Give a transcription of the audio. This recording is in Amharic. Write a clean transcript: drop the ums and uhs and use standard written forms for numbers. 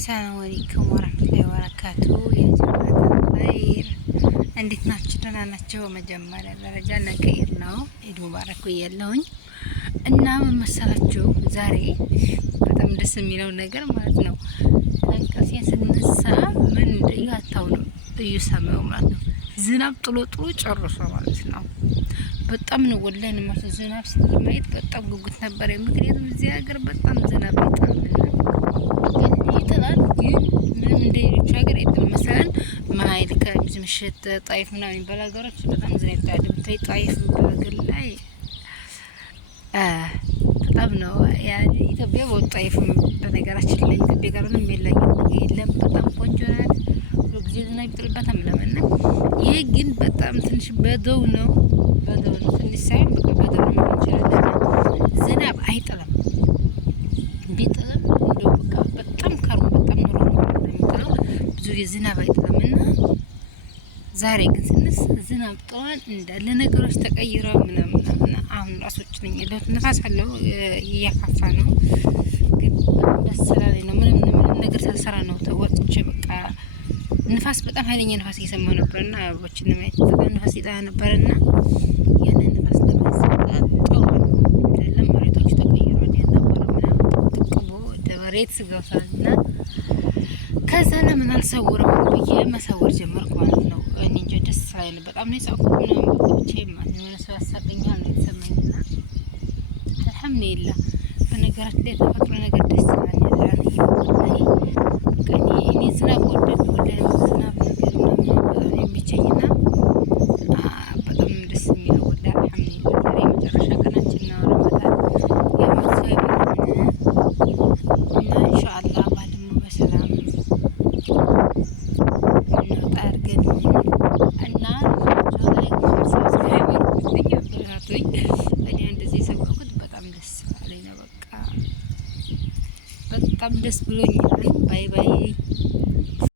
ሰላም አለይኩም ወራህመቱላሂ ወበረካቱ። የጀማዓት ኸይር እንዴት ናችሁ? ደህና ናቸው። መጀመሪያ ደረጃ ለከይር ነው ኢድ ሙባረክ ያለውኝ እና ምን መሰላችሁ ዛሬ በጣም ደስ የሚለው ነገር ማለት ነው። ከእንቅልፌ ስነሳ ምን ያታው ነው እየሰማው ማለት ነው። ዝናብ ጥሎ ጨርሶ ማለት ነው። በጣም ነው ወላሂ ነው ማለት ዝናብ ስለማየት በጣም ጉጉት ነበር። ምክንያቱም እዚህ ሀገር በጣም ዝናብ ይጥላል ግን ምንም እንደሌሎች ሀገር የለም። መሰለን ማይል ከብዝ ምሽት ጣይፍ ምናምን የሚባል ሀገሮች በጣም ዝናብ ይጥላል። ብታይ ጣይፍ በሀገር ላይ በጣም ነው ያኔ ኢትዮጵያ ወጣይፍ በነገራችን ላይ ኢትዮጵያ ጋር ምንም የለም። በጣም ቆንጆ ናት። ጊዜ ዝናብ ይጥልበታል ምናምን። ይሄ ግን በጣም ትንሽ በደው ነው ትንሽ ሳይሆን በቃ በደው ነው ይችላል። ዝናብ አይጥልም። ቢጥልም እንደው በቃ በጣም ከሩ በጣም ኑሮ ነው የሚጥለው። ብዙ ጊዜ ዝናብ አይጥልምና ዛሬ ግን ስንስ ዝናብ ጥሏል። እንዳለ ነገሮች ተቀይረው ምናምን አሁን ራሶች ነኝ ያለው ነፋስ አለው እያካፋ ነው። ግን ደስ ስላለኝ ነው ምንም ነገር ሳልሰራ ነው ተወጥቼ በቃ ንፋስ በጣም ኃይለኛ ንፋስ እየሰማሁ ነበርና አበቦችን ለማየት በጣም ንፋስ ይጣ ነበርና ያንን ንፋስ ለማስወጣት ጥሩ አይደለም። መሬቶች ተቀይሯል። ያነበረ ምናምን ጥቅቦ ወደ መሬት ገብቷልና ከዛ ለምን አልሰውረው ብዬ መሰወር ጀመርኩ ማለት ነው። እኔ እንጃ ደስ ሳይል በጣም ነው የሳቅኩት ምናምን ብቻ ማለት ነው። የሆነ ሰው ያሳቀኛል ነው የተሰማኝና አልሐምዱሊላህ። በነገራችን ላይ ተፈጥሮ ነገር ደስ ይላል። እኔ ዝናብ ወደድኩ ዝናብ ነገር ምናምን የሚቸኝና በጣም ደስ የሚለው ወደ አልሐምዱሊላህ። ዛሬ መጨረሻ ቀናችን ነው ረመዳን የመሰይ እና ኢንሻአላህ ባድሙ በሰላም እንውጣ አድርገን እና ሰብስክራይበር ብትኝ እኔ እንደዚህ ሰብኩት በጣም ደስ አለኝ ነው። በቃ በጣም ደስ ብሎኛል። ባይ ባይ።